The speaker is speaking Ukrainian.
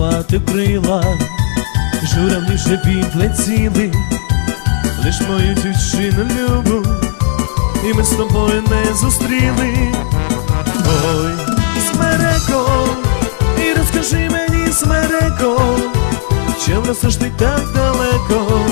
розпростив крила, журавлі вже підлетіли, лиш мою дівчину любу, і ми з тобою не зустріли. Ой, смереко, і розкажи мені, смереко, чим ростеш ти так далеко?